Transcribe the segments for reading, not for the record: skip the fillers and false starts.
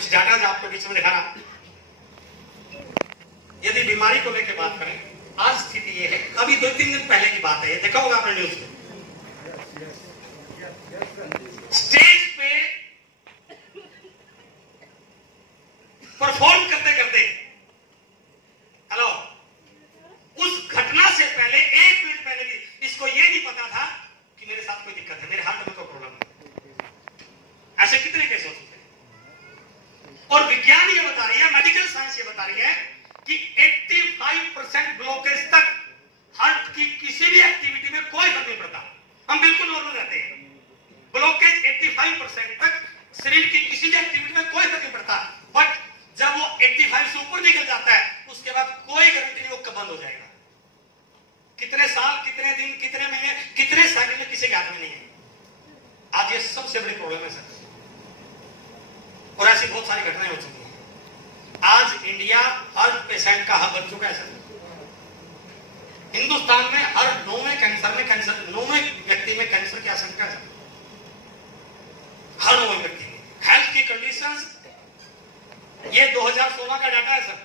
कुछ डाटा आपको बीच में दिखाना। यदि बीमारी को लेकर बात करें, आज स्थिति ये है, अभी 2-3 दिन पहले की बात है, ये देखा होगा आपने न्यूज में, स्टेज पे परफॉर्म करते करते, हेलो, उस घटना से पहले 1 मिनट पहले भी इसको ये नहीं पता था कि मेरे साथ कोई दिक्कत है, मेरे हार्ट में कोई प्रॉब्लम है। ऐसे कितने केस हो सकते हैं? और विज्ञान ये बता रही है, मेडिकल साइंस ये बता रही है कि 85% ब्लॉकेज तक हार्ट की किसी भी एक्टिविटी में कोई फर्क नहीं पड़ता, हम बिल्कुल नॉर्मल रहते हैं। ब्लॉकेज 85% तक शरीर की किसी भी एक्टिविटी में कोई फर्क नहीं पड़ता, बट जब वो 85 से ऊपर निकल जाता है, उसके बाद कोई गारंटी नहीं वो कब बंद हो जाएगा। कितने साल, कितने दिन, कितने महीने, कितने सेकंड में किसी के हाथ में नहीं है। आज ये सबसे बड़ी प्रॉब्लम है सर, और ऐसी बहुत सारी घटनाएं हो चुकी हैं। आज इंडिया हर पेशेंट का हब बन चुका है सर। हिंदुस्तान में हर 9वें व्यक्ति में कैंसर की आशंका है सर, हर 9वें व्यक्ति में। हेल्थ की कंडीशंस, ये 2016 का डाटा है सर,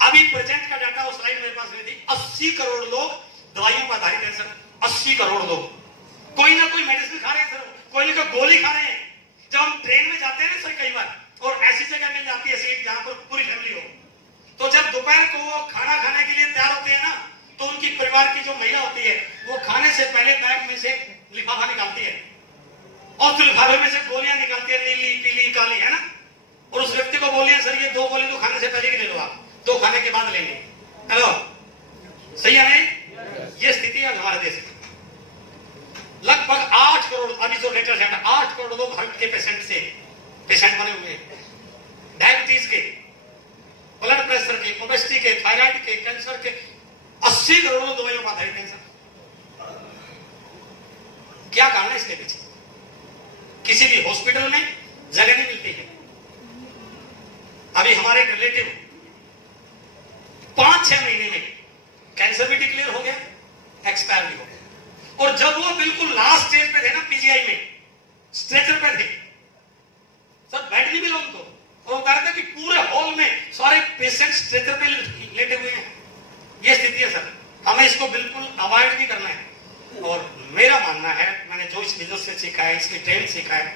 अभी प्रेजेंट का डाटा उस स्लाइड मेरे पास नहीं थी। 80 करोड़ लोग दवाइयों पर आधारित है सर, 80 करोड़ लोग कोई ना कोई मेडिसिन खा रहे हैं सर, कोई ना कोई गोली खा रहे हैं। जब हम ट्रेन में जाते हैं ना सर कई बार, और ऐसी जगह मिल जाती है सीट जहां पर पूरी फैमिली हो, तो जब दोपहर को वो खाना खाने के लिए तैयार होते हैं ना, तो उनकी परिवार की जो महिला होती है वो खाने से पहले बैग में से लिफाफा निकालती है, और फिर लिफाफे में से गोलियां निकालती है, नीली, पीली, काली, है ना, और उस व्यक्ति को बोलिए सर ये 2 गोली तो खाने से पहले की ले लो, आप 2 खाने के बाद लेंगे। हेलो, सही है नहीं? ये स्थिति है हमारे देश में। लगभग 8 करोड़, अभी जो लेटेस्ट है 8 करोड़ लोग हार्ट के पेशेंट बने हुए हैं, डायबिटीज के, ब्लड प्रेशर के, ओबेसिटी के, थायराइड के, कैंसर के, 80 करोड़ लोग दवाइयों पर आधारित हैं सर। क्या कारण है इसके पीछे? किसी भी हॉस्पिटल में जगह नहीं मिलती है। अभी हमारे एक रिलेटिव 5-6 महीने में कैंसर भी डिक्लेयर हो गया, एक्सपायर भी हो गया, और जब वो बिल्कुल लास्ट स्टेज पे थे ना, पीजीआई में स्ट्रेचर पे थे सर, बेड नहीं मिला उनको, और वो कह रहे थे कि पूरे हॉल में सारे पेशेंट स्ट्रेचर पे लेटे हुए हैं। ये स्थिति है सर, हमें इसको बिल्कुल अवॉइड भी करना है। और मेरा मानना है, मैंने जो इस बिजनेस से सीखा है, इसकी ट्रेन सीखा है,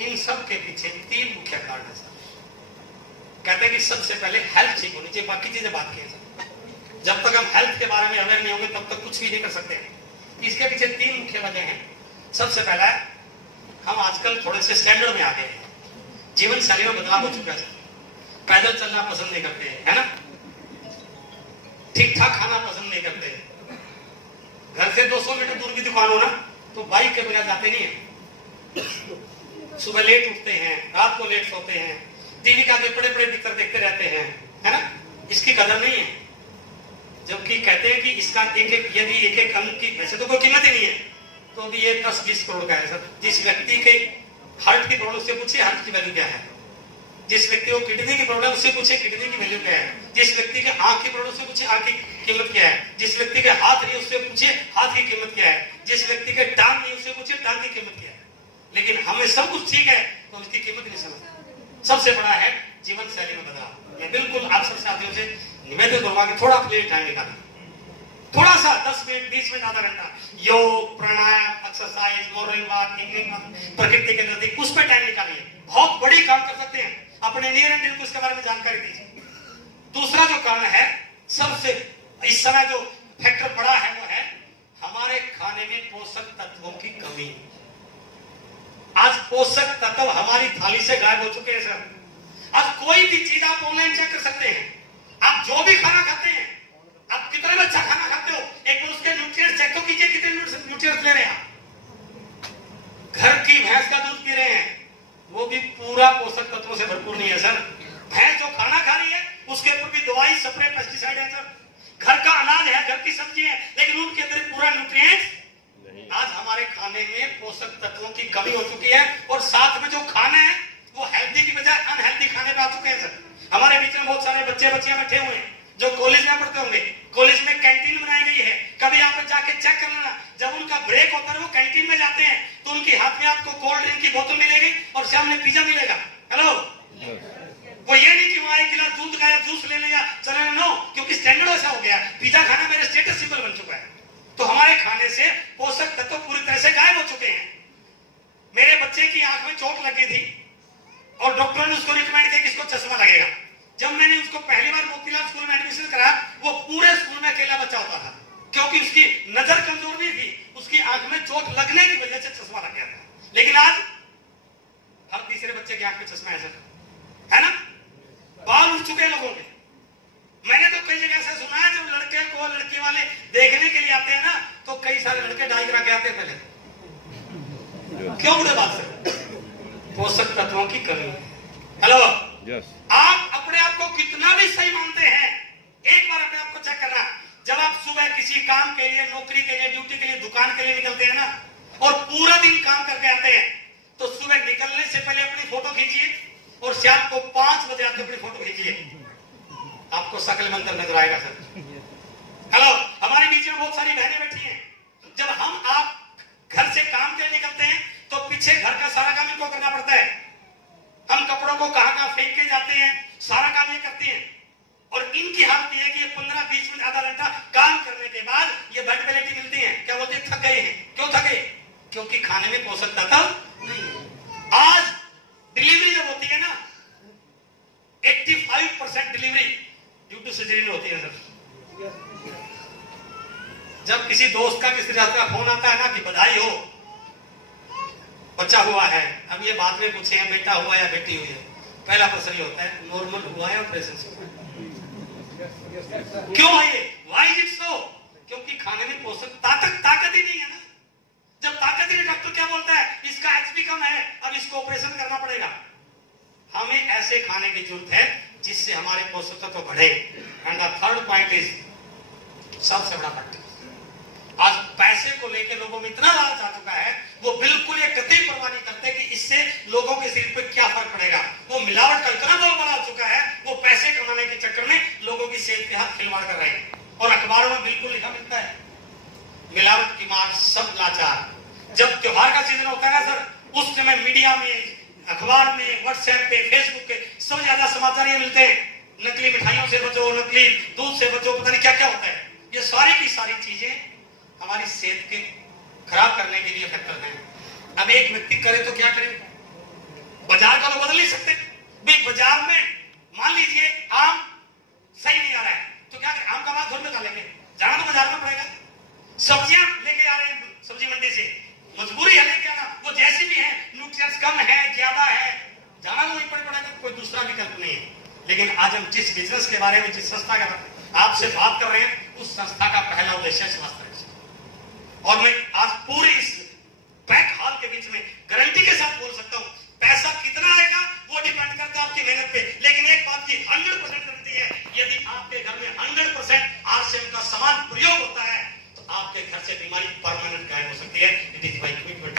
इन सब के पीछे 3 मुख्य कारण है सर। कहते हैं कि सबसे पहले हेल्थ ठीक होनी चाहिए, बाकी चीजें बात की है सर। जब तक हम हेल्थ के बारे में अवेयर नहीं होंगे तब तक कुछ भी नहीं कर सकते हैं। इसके पीछे 3 मुख्य वजह हैं। सबसे पहला है, हम आजकल थोड़े से स्टैंडर्ड में आ गए हैं, जीवन शैली में बदलाव हो चुका है। पैदल चलना पसंद नहीं करते, है ना, ठीक ठाक खाना पसंद नहीं करते, घर से 200 मीटर दूर की दुकान हो ना तो बाइक के बिना जाते नहीं है, सुबह लेट उठते हैं, रात को लेट सोते हैं, टीवी का बड़े-बड़े पिक्चर देखते रहते हैं, है ना, इसकी कदर नहीं है। जबकि कहते हैं कि इसका यदि एक अंग की, वैसे तो कोई कीमत ही नहीं है, तो अभी ये 10-20 करोड़ का है सर। जिस व्यक्ति के हार्ट की प्रॉब्लम, उससे पूछिए हार्ट की वैल्यू क्या है। जिस व्यक्ति को किडनी की प्रॉब्लम, उससे पूछिए किडनी की वैल्यू क्या है। जिस व्यक्ति के आंख की प्रॉब्लम, उससे पूछिए आंख की कीमत क्या है। जिस व्यक्ति के हाथ नहीं, उससे पूछिए हाथ की कीमत क्या है। जिस व्यक्ति के टांग नहीं, उससे पूछिए टांग की कीमत क्या है। लेकिन हमें सब कुछ ठीक है तो उसकी कीमत नहीं समझते। सबसे बड़ा है जीवन शैली में बदलाव। मैं बिल्कुल आप सब साथियों से निवेदन करूंगा कि थोड़ा प्ले टाइम निकालिए, थोड़ा सा 10 मिनट, 20 मिनट, आधा घंटा, yoga, pranayama, exercise, morning walk, evening walk, प्रकृति के नजदीक, उस पर टाइम निकालिए। बहुत बड़ी काम कर सकते हैं। अपने नियर एंड डियर को इसके बारे में जानकारी दीजिए। दूसरा जो कारण है, सबसे इस समय जो फैक्टर बड़ा है, वो है हमारे खाने में पोषक तत्वों की कमी। आज पोषक तत्व हमारी थाली से गायब हो चुके हैं सर। आज कोई भी चीज आप ऑनलाइन चेक कर सकते हैं। आप जो भी खाना खाते हैं, आप कितने में अच्छा खाना खाते हो, एक बार उसके न्यूट्रिएंट्स चेक तो कीजिए, कितने न्यूट्रिएंट्स ले रहे हैं आप। घर की भैंस का दूध पी रहे हैं, वो भी पूरा पोषक तत्वों से भरपूर नहीं है सर। भैंस जो खाना खा रही है उसके ऊपर भी दवाई, स्प्रे, पेस्टिसाइड है सर। घर का अनाज है, घर की सब्जी है, लेकिन उनके अंदर पूरा न्यूट्रिएंट्स। आज हमारे खाने में पोषक तत्वों की कमी हो चुकी है, और साथ में जो खाना है वो हेल्दी की बजाय अनहेल्दी खाने पे आ चुके हैं सर। हमारे बीच में बहुत सारे बच्चे बच्चियां बैठे हुए हैं जो कॉलेज में पढ़ते होंगे। कॉलेज में कैंटीन बनाई गई है, कभी आप जाके चेक कर लेना। जब उनका ब्रेक होता है वो कैंटीन में जाते हैं तो उनके उनके हाथ में आपको कोल्ड ड्रिंक की बोतल मिलेगी और सामने पिज्जा मिलेगा। हेलो, वो ये नहीं कि वहां एक गिलास दूध का या जूस ले लिया चले, नो, क्योंकि स्टैंडर्ड ऐसा हो गया, पिज्जा खाना मेरे स्टेटस सिंबल बन चुका है। तो हमारे खाने से पोषक तत्व पूरी तरह से गायब हो चुके हैं। मेरे बच्चे की आंख में चोट लगी थी और डॉक्टर ने उसको रिकमेंड किया कि इसको चश्मा लगेगा। जब मैंने उसको पहली बार मोतीलाल स्कूल में एडमिशन कराया, वो पूरे स्कूल में अकेला बच्चा होता था, क्योंकि उसकी नजर कमजोर नहीं थी, उसकी आंख में चोट लगने की वजह से चश्मा लग गया था। लेकिन आज हर तीसरे बच्चे की आंख में चश्मा है ना, बाल उठ चुके लोगों के। मैंने तो कई जगह से सुना है, जब लड़के को लड़की वाले देखने के लिए आते हैं ना, तो कई सारे लड़के डाई करा के आते हैं पहले। क्यों बुरे बात से? पोषक तत्वों की कमी है। हेलो, आप अपने आप को कितना भी सही मानते हैं, एक बार अपने आप को चेक करना। जब आप सुबह किसी काम के लिए, नौकरी के लिए, ड्यूटी के लिए, दुकान के लिए निकलते हैं ना, और पूरा दिन काम करके आते हैं, तो सुबह निकलने से पहले अपनी फोटो खींचिए और शाम को 5 बजे आते अपनी फोटो खींचिए, आपको सकल मंत्र नजर आएगा सर। हेलो, हमारे बीच में बहुत सारी बहनें बैठी हैं। जब हम आप घर से काम के लिए निकलते हैं, तो पीछे घर का सारा काम इनको करना पड़ता है। हम कपड़ों को कहां फेंक के जाते हैं, सारा काम ये करती हैं। और इनकी हालत ये है कि ये 15-20 मिनट, आधा घंटा काम करने के बाद ये बेड पे लेटी मिलती हैं। क्या बोलते हैं? थक गए हैं। क्यों थके? क्योंकि खाने में पोषक तत्व नहीं है। आज डिलीवरी जब होती है ना, 85% डिलीवरी ड्यू टू सिजेरियन होती है सर। जब किसी दोस्त का, किसी रिश्तेदार का फोन आता है ना कि बधाई हो, बच्चा हुआ है, अब ये बाद में पूछे हैं बेटा हुआ या बेटी हुई है, पहला प्रश्न ये होता है नॉर्मल हुआ है ऑपरेशन से। क्यों है ये? Why is it so? क्योंकि खाने में पोषक ताकत ही नहीं है ना। जब ताकत ही नहीं, डॉक्टर क्या बोलता है? इसका एचपी कम है, अब इसको ऑपरेशन करना पड़ेगा। हमें ऐसे खाने की जरूरत है जिससे हमारे पोषक तत्व बढ़े। And the third point is, सबसे बड़ा फैक्टर, आज पैसे को लेकर लोगों में इतना लालच आ चुका है, वो बिल्कुल ये कतई परवाह नहीं करते कि इससे लोगों के शरीर पर क्या फर्क पड़ेगा। वो मिलावट का इतना बोलबाला आ चुका है, वो पैसे कमाने के चक्कर में लोगों की सेहत के हाथ खिलवाड़ कर रहे हैं। और अखबारों में बिल्कुल लिखा मिलता है, मिलावट की मार सब लाचार। जब त्योहार का सीजन होता है ना सर, उस समय मीडिया में, अखबार में, व्हाट्सएप पे, फेसबुक पे सब ज्यादा समाचार ये मिलते हैं, नकली मिठाइयों से बचो, नकली दूध से बचो, पता नहीं क्या क्या होता है। ये सारी की सारी चीजें हमारी सेहत के खराब करने के लिए फैक्टर हैं। अब एक व्यक्ति करे तो क्या करे? बाजार का तो बदल नहीं सकते भाई। बाजार में मान लीजिए आम सही नहीं आ रहा है, तो क्या आम का भाव थोड़ी निकालेंगे, जाना तो बाजार में पड़ेगा। सब्जियां लेके आ रहे हैं सब्जी मंडी से, मजबूरी है लेके आना, वो जैसी भी है, न्यूट्रिएंट्स कम है, ज्यादा है, जाना तो वहीं पड़ेगा, कोई दूसरा विकल्प नहीं है। लेकिन आज हम जिस बिजनेस के बारे में, जिस संस्था के बारे में आपसे बात कर रहे हैं, उस संस्था का पहला उद्देश्य है स्वास्थ्य। और मैं आज पूरे इस पैक हॉल के बीच में गारंटी के साथ बोल सकता हूं, पैसा कितना आएगा वो डिपेंड करता है आपकी मेहनत पे। लेकिन एक बात की 100% गारंटी है, यदि आपके घर में 100% आरसीएम का समान प्रयोग होता है, तो आपके घर से बीमारी परमानेंट गायब हो सकती है। It is my commitment.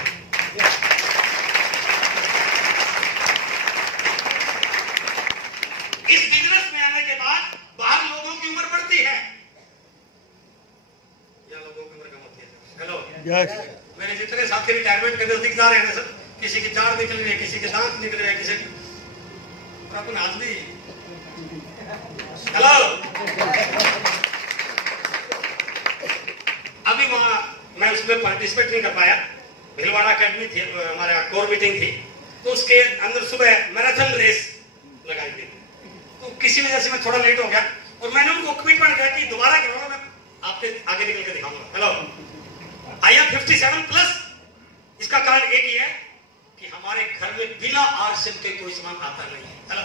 इस बिजनेस में आने के बाद बाहर लोगों की उम्र बढ़ती है या लोगों की उम्र कम होती है? हेलो, मेरे जितने साथी रिटायरमेंट के नजदीक जा रहे हैं सर, किसी की चार निकल रही है, किसी के दांत निकल रहे हैं, किसी अपन आज भी। हेलो, अभी वहां मैं उसमें पार्टिसिपेट नहीं कर पाया, भिलवाड़ा अकेडमी थी, हमारा कोर मीटिंग थी, तो उसके अंदर सुबह मैराथन रेस लगाई गई, तो किसी वजह से मैं थोड़ा लेट हो गया और मैंने उनको कमिटमेंट किया कि दोबारा करूंगा, मैं आपके आगे निकल के दिखाऊंगा। Hello, I am 57+। इसका कारण एक ही है कि हमारे घर में बिना आरसीएम के कोई सामान आता नहीं है। हेलो,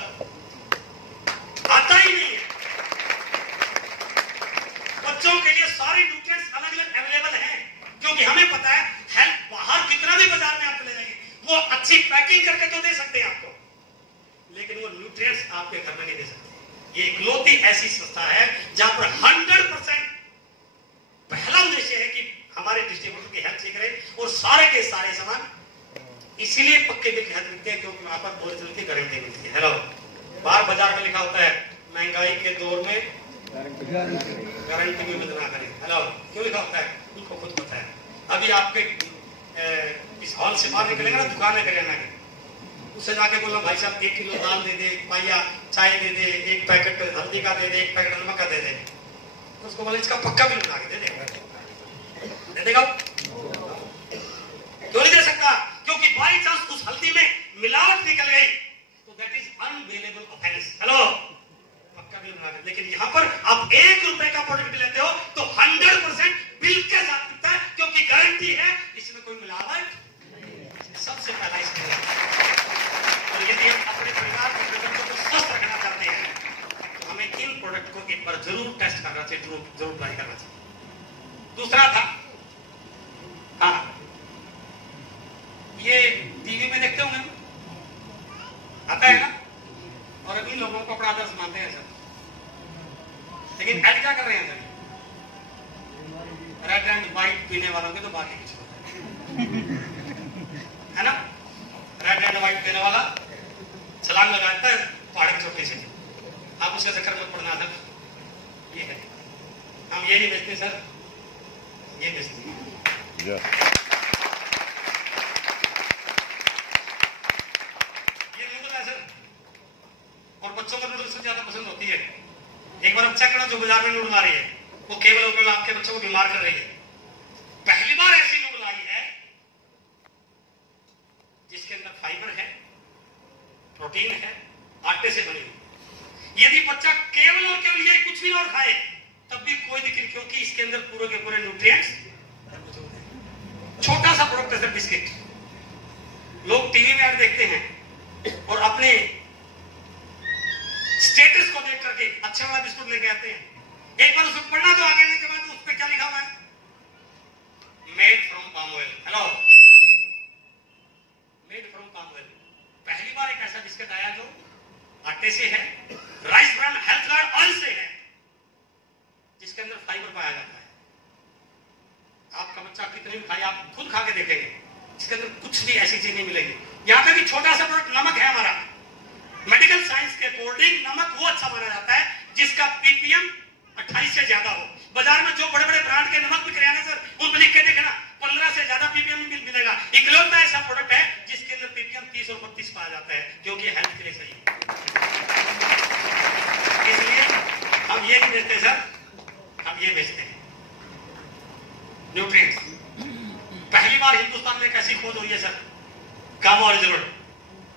आता ही नहीं है। बच्चों के लिए सारी न्यूट्रिएंट्स अलग अलग अवेलेबल हैं, क्योंकि हमें पता है हेल्थ बाहर कितना भी बाजार में आप चले जाइए, वो अच्छी पैकिंग करके तो दे सकते हैं आपको, लेकिन वो न्यूट्रिएंट्स आपके घर में नहीं दे सकते। ये इकलौती ऐसी संस्था है जहां पर 100% पहला उद्देश्य है कि हमारे डिस्ट्रीब्यूटर की हेल्थ ठीक रहे और सारे के सारे सामान इसीलिए पक्के बिक हेल्थ मिलते हैं, क्योंकि वहां पर ओरिजिनल की गारंटी मिलती है। हेलो, बाहर बाजार में लिखा होता है महंगाई के दौर में गारंटी में मिलना करें। हेलो, क्यों लिखा होता है? उनको खुद पता है। अभी आपके इस हॉल से बाहर निकलेंगे ना दुकान करियाना की, उससे जाके बोला भाई साहब 1 किलो दाल दे दे, 1 पाइया चाय दे दे, 1 पैकेट हल्दी का दे दे, 1 पैकेट नमक का दे दे, तो उसको बोले इसका पक्का बिल बना के दे देगा। क्यों नहीं दे सकता? क्योंकि बाई चांस उस हल्दी में मिलावट निकल गई तो that is unavailable offence. Hello, पक्का बिल बना के। लेकिन यहां पर आप 1 रुपए का प्रोडक्ट लेते हो तो 100% बिल के साथ दिखता है, क्योंकि गारंटी है इसमें कोई मिलावट। सबसे पहला इसमें, और यदि हम अपने परिवार के प्रोडक्ट को स्वस्थ रखना चाहते हैं तो हमें इन प्रोडक्ट को एक बार जरूर टेस्ट करना चाहिए, जरूर ट्राई करना चाहिए। दूसरा था, हाँ, ये टीवी में देखते होंगे, आता है ना, और अभी लोगों को अपना आदर्श मानते हैं सर, लेकिन ऐड क्या कर रहे हैं सर? रेड एंड व्हाइट पीने वालों के तो बाकी कुछ होता है ना। रेड एंड व्हाइट पीने वाला छलांग लगाता है पहाड़ की चोटी से, आप उसके चक्कर में पड़ना सर। ये है, हम ये नहीं बेचते सर, ये बेचते हैं। ये नूडल है सर, और बच्चों को नूडल सबसे ज्यादा पसंद होती है। एक बार चेक करो, जो बाजार में नूडल आ रही है वो केवल और केवल आपके बच्चों को बीमार कर रही है। पहली बार ऐसी नूडल आई है जिसके अंदर फाइबर है, प्रोटीन है, आटे से बनी हुई। यदि बच्चा केवल और केवल ये कुछ भी और खाए तब भी कोई दिक्कत, क्योंकि इसके अंदर पूरे के पूरे न्यूट्रिएंट्स। छोटा सा प्रोडक्ट है सर, बिस्किट। लोग टीवी में ऐड देखते हैं और अपने स्टेटस को देख करके अच्छा वाला बिस्कुट लेके आते हैं। एक बार उसको पढ़ना तो आगे नहीं के बाद उस पर क्या लिखा हुआ है? Made from palm oil. Hello, made from palm oil. पहली बार एक ऐसा बिस्किट आया जो आटे से है, rice brand health guard oil से है, जिसके अंदर फाइबर पाया जाता है। आपका बच्चा कितने भी खाए, आप खुद खा के देखेंगे, इसके अंदर कुछ भी ऐसी चीज नहीं मिलेगी। यहां तक कि छोटा सा प्रोडक्ट नमक है हमारा, मेडिकल साइंस के अकॉर्डिंग नमक वो अच्छा माना जाता है जिसका पीपीएम 28 से ज्यादा हो। बाजार में जो बड़े बड़े ब्रांड के नमक बिक रहे हैं ना सर, उन पर लिख के देखना 15 से ज्यादा पीपीएम मिलेगा। इकलौता ऐसा प्रोडक्ट है जिसके अंदर पीपीएम 30 और 32 पाया जाता है, क्योंकि हेल्थ के लिए सही है। इसलिए हम ये नहीं बेचते सर, हम ये बेचते हैं न्यूट्रिएंट्स। पहली बार हिंदुस्तान में कैसी खोज हुई है सर? गामा ओरिजिनल,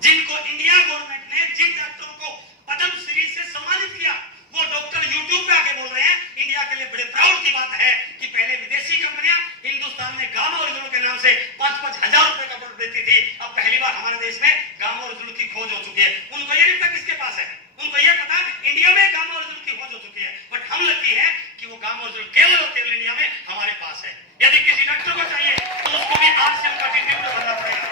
जिनको इंडिया गवर्नमेंट ने जिन डॉक्टरों को पद्म श्री से सम्मानित किया, वो डॉक्टर यूट्यूब पे आके बोल रहे हैं इंडिया के लिए बड़े प्राउड की बात है कि पहले विदेशी कंपनियां हिंदुस्तान में गामा ओरिजिनल के नाम से 5-5 हजार रुपए का प्रोडक्ट देती थी। अब पहली बार हमारे देश में गामा ओरिजिनल की खोज हो चुकी है। उनको ये नहीं पता किसके पास है, उनको ये पता इंडिया में गामा ओरिजिनल की खोज हो चुकी है, बट हम लगती है कि वो गामा ओरिजिनल केवल और केवल इंडिया में हमारे पास है। यदि किसी डॉक्टर को चाहिए तो उसको भी आज से उनका डिस्ट्रीब्यूटर बनना पड़ेगा।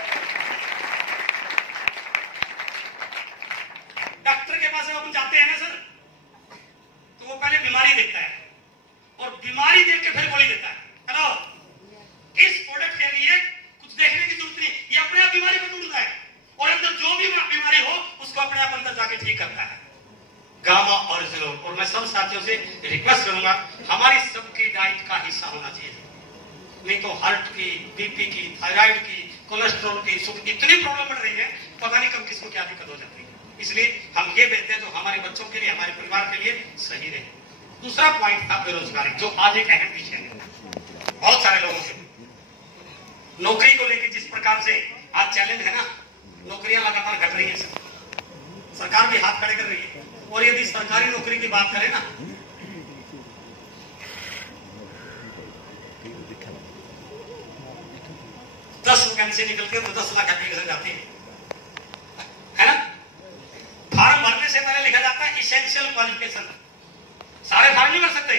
डॉक्टर के पास अपन जाते हैं ना सर, तो वो पहले बीमारी देखता है और बीमारी देख के फिर गोली देता है। हेलो, इस प्रोडक्ट के लिए कुछ देखने की जरूरत नहीं, ये अपने आप बीमारी को ढूंढता है और अंदर जो भी बीमारी हो उसको अपने आप अंदर जाके ठीक करता है। Gamma original. और मैं सब साथियों से रिक्वेस्ट करूंगा, हमारी सबकी डाइट का हिस्सा होना चाहिए, नहीं तो हार्ट की, बीपी की, थायराइड की, कोलेस्ट्रॉल की, इतनी प्रॉब्लम बढ़ रही है, पता नहीं कब किसको क्या दिक्कत हो जाती है। इसलिए हम ये बेचते हैं जो हमारे बच्चों के लिए, हमारे परिवार के लिए सही रहे। दूसरा पॉइंट था बेरोजगारी, जो आज एक अहम विषय है। बहुत सारे लोगों के नौकरी को लेकर जिस प्रकार से आज चैलेंज है ना, नौकरियां लगातार घट रही है सर, सरकार भी हाथ खड़े कर रही है। और यदि सरकारी नौकरी की बात करें ना, दस वैकेंसी निकलती है तो 10 लाख एप्लीकेशन जाती है ना। फार्म भरने से पहले लिखा जाता है इसेंशियल क्वालिफिकेशन, सारे फार्म नहीं भर सकते।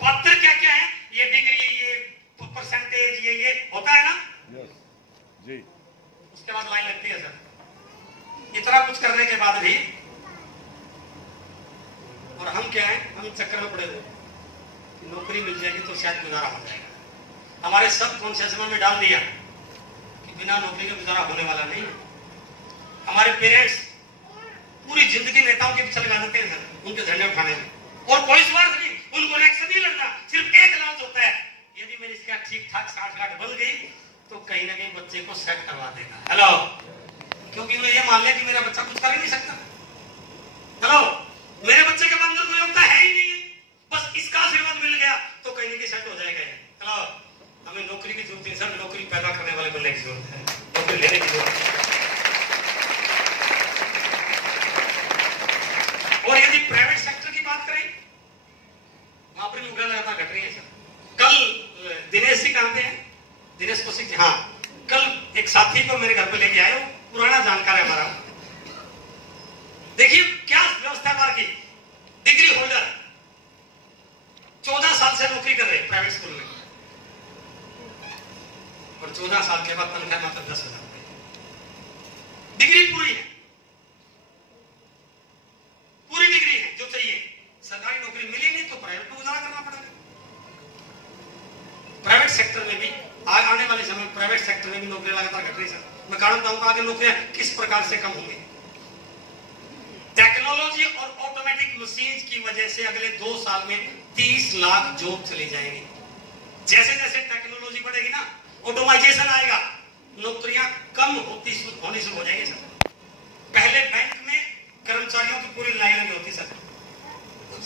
पात्र क्या क्या है, ये डिग्री, ये परसेंटेज, ये होता है ना जी। उसके बाद लाइन लगती है सर। इतना कुछ करने के बाद भी, और हम क्या है, हम चक्कर में पड़े हुए, नौकरी मिल जाएगी तो शायद गुजारा हो जाएगा। हमारे सब कॉन्शियस में डाल दिया कि बिना नौकरी के गुजारा होने वाला नहीं। हमारे पेरेंट्स पूरी जिंदगी नेताओं के पीछे लगा देते हैं सर, उनके झंडे उठाने में, और कोई स्वार्थ नहीं, उनको इलेक्शन नहीं लड़ना, सिर्फ एक लालच होता है, यदि मेरी इसका ठीक ठाक 60 लाख बन गई तो कहीं ना कहीं बच्चे को सेट करवा देगा। हेलो, क्योंकि उन्हें ये मान लिया कि मेरा बच्चा कुछ कर ही नहीं सकता। हेलो, मेरे बच्चे के अंदर कोई योग्यता है ही नहीं, बस इसका आशीर्वाद मिल गया तो कहीं ना कहीं सेट हो जाएगा। हेलो, हमें नौकरी की जरूरत नहीं सर, नौकरी पैदा करने वाले बनने की जरूरत है, नौकरी लेने की जरूरत है। और यदि प्राइवेट सेक्टर की बात करें, वहां पर नौकरियां लगातार घट रही है सर। कल दिनेश जी कहां पे हैं? दिनेश कौशिक जी, हाँ, कल एक साथी को मेरे घर पे लेके आए, पुराना जानकार है हमारा। देखिए क्या व्यवस्था बार की, डिग्री होल्डर 14 साल से नौकरी कर रहे हैं प्राइवेट स्कूल में, और 14 साल के बाद तनख्वाह मात्र 10,000 रुपए। डिग्री पूरी है, पूरी डिग्री है जो चाहिए। सरकारी नौकरी मिली नहीं तो प्राइवेट में गुजारा करना पड़ेगा। प्राइवेट सेक्टर में भी आने वाले समय में प्राइवेट सेक्टर में भी नौकरियां लगातार घट रही है। मैं कारण बताऊंगा आगे नौकरियां किस प्रकार से कम होंगी। टेक्नोलॉजी और ऑटोमेटिक मशीन की वजह से अगले 2 साल में 30 लाख जॉब चली जाएंगी। जैसे जैसे टेक्नोलॉजी बढ़ेगी ना, ऑटोमाइजेशन आएगा, नौकरियां कम होनी शुरू हो जाएंगी सर। पहले बैंक में कर्मचारियों की पूरी लाइन लगी होती सर,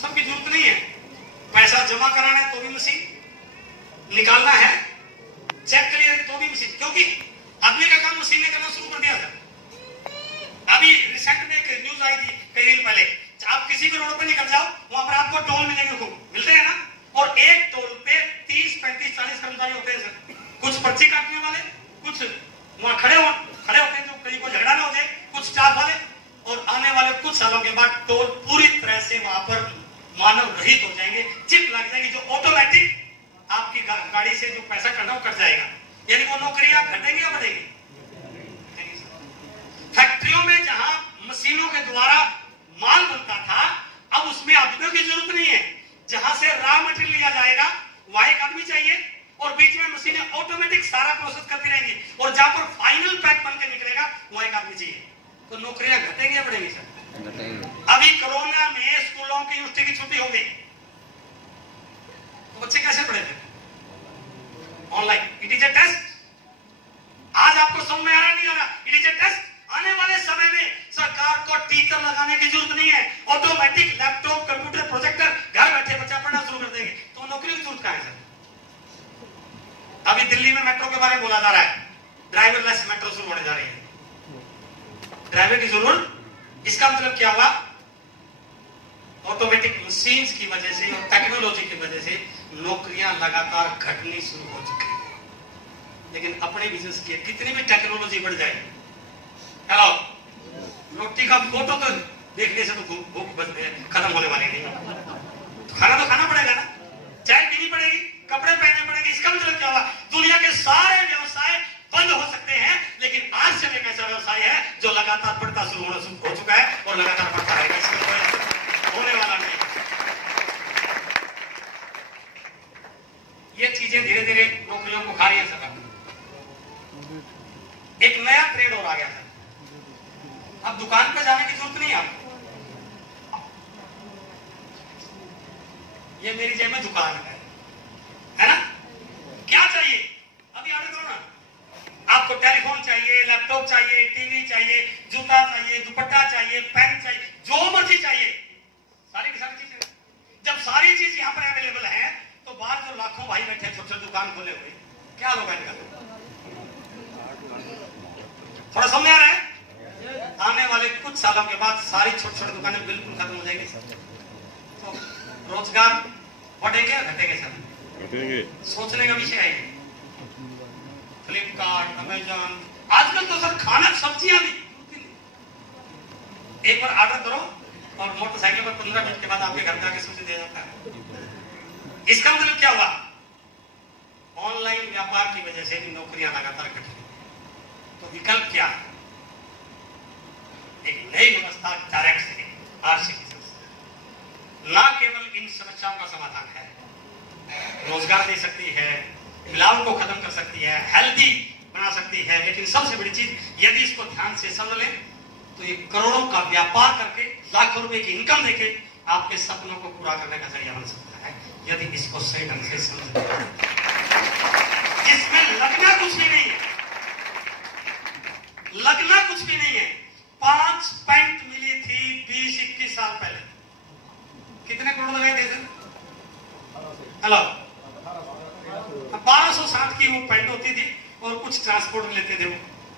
सबकी जरूरत नहीं है। पैसा जमा कराना है तो भी मशीन, निकालना है चेक करिए तो भी मशीन, क्योंकि आदमी का काम मशीन ने करना शुरू कर दिया था। अभी रिसेंट में एक न्यूज आई थी कई दिन पहले, आप किसी भी रोड पे निकल जाओ, वहां पर आपको टोल मिलेंगे, खूब मिलते हैं ना, और एक टोल पे 30, 35, 40 कर्मचारी होते हैं सर। कुछ पर्ची काटने वाले, कुछ वहां खड़े होते हैं जो कहीं को झगड़ा ना हो जाए, कुछ स्टाफ वाले, और आने वाले कुछ सालों के बाद टोल पूरी तरह से वहां पर मानव रहित हो जाएंगे। चिप लग जाएगी जो ऑटोमेटिक आपकी गाड़ी से जो पैसा करना वो कट जाएगा। यानी वो नौकरियां घटेंगी या बढ़ेगी? फैक्ट्रियों में जहां मशीनों के द्वारा माल बनता था, अब उसमें आदमियों की जरूरत नहीं है। जहां से रॉ मटेरियल लिया जाएगा वहां एक आदमी चाहिए, और बीच में मशीनें ऑटोमेटिक सारा प्रोसेस करती रहेंगी, और जहां पर फाइनल पैक बनकर निकलेगा वहां एक आदमी चाहिए। तो नौकरियां घटेंगी या बढ़ेंगी सर? अभी कोरोना में स्कूलों की यूनिवर्सिटी की छुट्टी हो गई, तो बच्चे कैसे पढ़े थे? Online. It is a test. आज आपको समझ में आ रहा नहीं आ रहा? It is a test. आने वाले समय में सरकार को टीचर लगाने की जरूरत नहीं है, ऑटोमेटिक लैपटॉप, कंप्यूटर, प्रोजेक्टर, घर बैठे बच्चा पढ़ना शुरू कर देंगे। तो नौकरी की जरूरत कहां है सर? अभी दिल्ली में मेट्रो के बारे में बोला जा रहा है, ड्राइवरलेस मेट्रो शुरू होने जा रही है। ड्राइवर की जरूरत, इसका मतलब क्या हुआ? ऑटोमेटिक मशीन्स की वजह से और टेक्नोलॉजी की वजह से नौकरियां लगातार घटनी शुरू हो चुकी है। लेकिन अपने बिजनेस की कितनी भी टेक्नोलॉजी बढ़ जाए, हेलो, रोटी का फोटो तो देखने से तो भूख खत्म होने वाली नहीं। तो खाना पड़ेगा ना, चाय पीनी पड़ेगी, कपड़े पहनने पड़ेंगे। इसका मतलब क्या हुआ? दुनिया के सारे व्यवसाय बंद हो सकते हैं, लेकिन आज से एक ऐसा व्यवसाय है जो लगातार बढ़ता शुरू हो चुका है और लगातार बढ़ता रहेगा। इसका होने वाला नहीं। ये चीजें धीरे धीरे नौकरियों को खा रही है सर। एक नया ट्रेंड और आ गया सर, अब दुकान पे जाने की जरूरत नहीं है आपको। ये मेरी जेब में दुकान है ना? क्या चाहिए? अभी ऑर्डर करो ना। आपको टेलीफोन चाहिए, लैपटॉप चाहिए, टीवी चाहिए, जूता चाहिए, दुपट्टा चाहिए, पेन चाहिए, जो मर्जी चाहिए, सारी की सारी चीजें। जब सारी चीज यहाँ पर अवेलेबल है, तो बाहर जो लाखों भाई बैठे छोटे छोटे दुकान खोले हुए, क्या होगा इनका? थोड़ा समझ आ रहा है? आने वाले कुछ सालों के बाद सारी छोटी छोटी दुकानें बिल्कुल खत्म हो जाएंगी। तो रोजगार बढ़ेंगे या घटेंगे सर? घटेंगे। सोचने का विषय है। फ्लिपकार्ट, अमेजॉन, आजकल तो सर खाना सब्जियां भी एक बार ऑर्डर करो और मोटरसाइकिल पर 15 मिनट के बाद आपके घर पे आके सब्जी दे जाता है। इसका मतलब क्या हुआ? ऑनलाइन व्यापार की वजह से भी नौकरियां लगातार घट रही। तो विकल्प क्या है? एक नई व्यवस्था डायरेक्ट से आरसीपी ना केवल इन समस्याओं का समाधान है, रोजगार दे सकती है, मिलावट को खत्म कर सकती है, हेल्दी बना सकती है, लेकिन सबसे बड़ी चीज यदि इसको ध्यान से समझ लें तो ये करोड़ों का व्यापार करके लाखों रुपए की इनकम देके आपके सपनों को पूरा करने का जरिया बन सकता है, यदि इसको सही ढंग से समझ। इसमें लगना कुछ भी नहीं है। लगना कुछ भी नहीं है। 5 पैंट मिली थी 20-21 साल पहले, कितने करोड़ लगाए थे? हेलो, 1260 की वो पैंट होती थी और कुछ ट्रांसपोर्ट लेते थे वो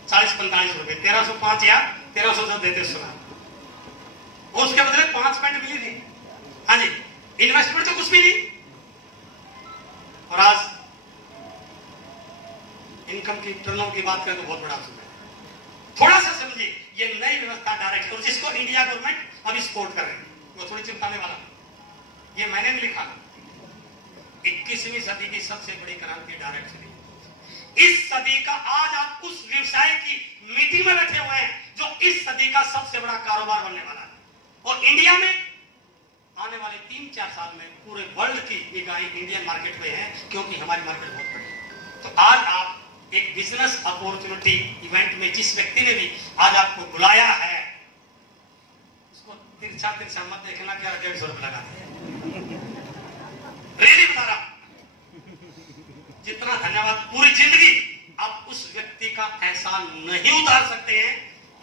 40-45 रुपए, 1305 या 1310 देते सुना, और उसके बदले 5 पैंट मिली थी। हाँ जी, इन्वेस्टमेंट तो कुछ भी नहीं। और आज इनकम की टर्नओवर की बात करें तो बहुत बड़ा असूल है। थोड़ा सा समझिए, ये नई व्यवस्था डायरेक्ट, और जिसको इंडिया गवर्नमेंट अभी सपोर्ट कर रही है, वो थोड़ी चिंताने वाला, ये मैंने नहीं लिखा। 21वीं सदी की सबसे बड़ी क्रांति डायरेक्ट हुई। इस सदी का आज आप उस व्यवसाय की मीटिंग में बैठे हुए हैं जो इस सदी का सबसे बड़ा कारोबार बनने वाला है। और इंडिया में आने वाले 3-4 साल में पूरे वर्ल्ड की निगाहें इंडियन मार्केट में है, क्योंकि हमारी मार्केट बहुत बड़ी है। तो आज आप एक बिजनेस अपॉर्चुनिटी इवेंट में जिस व्यक्ति ने भी आज आपको बुलाया है, उसको तिरछा मत देखना कि 150 रुपए लगा रियली बता रहा, जितना धन्यवाद पूरी जिंदगी आप उस व्यक्ति का एहसान नहीं उतार सकते हैं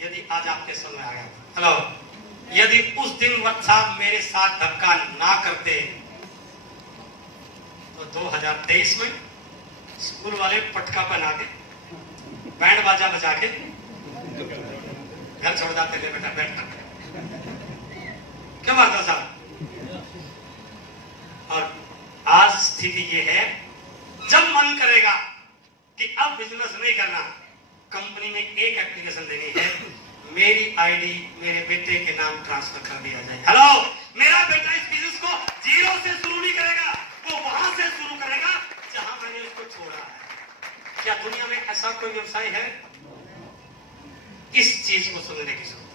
यदि आज आपके सामने आ गया। हेलो, यदि उस दिन वक्त साहब मेरे साथ धक्का ना करते तो 2023 में स्कूल वाले पटका पहना के बैंड बाजा बजा के घर छोड़ जाते थे, बेटा बैठ कर। क्या बात है साहब? और आज स्थिति ये है, जब मन करेगा कि अब बिजनेस नहीं करना, कंपनी में एक एप्लीकेशन देनी है, मेरी आईडी मेरे बेटे के नाम ट्रांसफर कर दिया जाए। हेलो, मेरा बेटा इस बिजनेस को 0 से शुरू नहीं करेगा, वो वहां से शुरू करेगा जहां मैंने उसको छोड़ा है। क्या दुनिया में ऐसा कोई व्यवसाय है? इस चीज को समझने की जरूरत है।